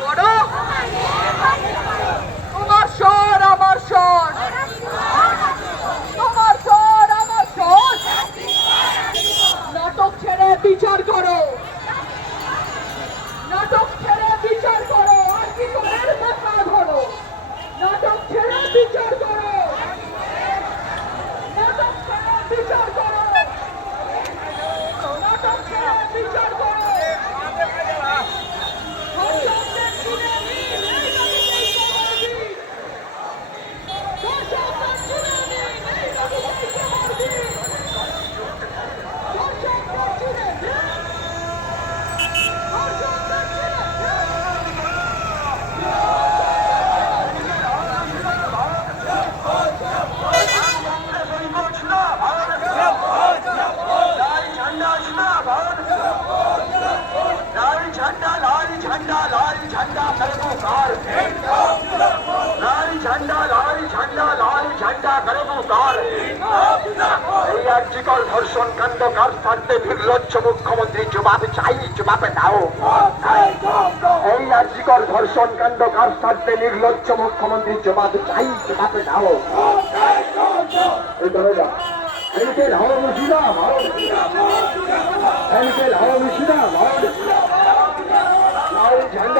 করো। তোমার স্বর আমার স্বর। তোমার স্বর আমার স্বর। নাটক ছেড়ে বিচার করো। ঝান্ডা করব কার লাল ঝান্ডা লাল ঝান্ডা লাল ঝান্ডা করব কার এই আর্জিকল ধর্ষণ কাণ্ড কার স্বার্থে নির্লজ্জ মুখ্যমন্ত্রী জবাব চাই জবাবে দাও এই আর্জিকল ধর্ষণ কাণ্ড কার স্বার্থে নির্লজ্জ মুখ্যমন্ত্রী জবাব চাই জবাবে দাও এই ধরো যা এদিকে লাও মুর্শিদা ভালো এদিকে লাও মুর্শিদা ভালো লাল ঝান্ডা আসনা ভালো লাল ঝান্ডা লাল ঝান্ডা লাল ঝান্ডা জাগু ভালো কাণ্ডে জড়িত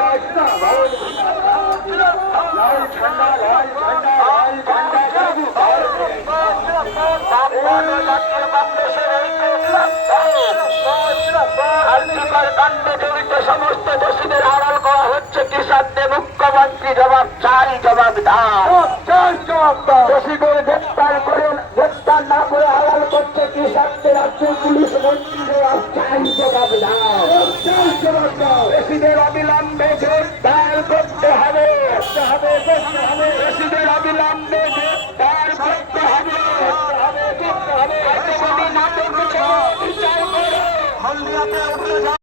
সমস্ত দোষীদের আড়াল করা হচ্ছে কিষানদের মুখ্যমন্ত্রী জবাব চাই জবাব দোষীদের গ্রেপ্তার করে গ্রেপ্তার না করে আড়াল করছে কিষানদের রাজ্যের পুলিশ মন্ত্রী জবাব চাই জবাব দাও দোষীদের অবিলম্বে করতে হবে দোষীদের অবিলম্বে গ্রেপ্তার করতে হবে। নাটক বিচার করে। হলদিয়াতে উঠে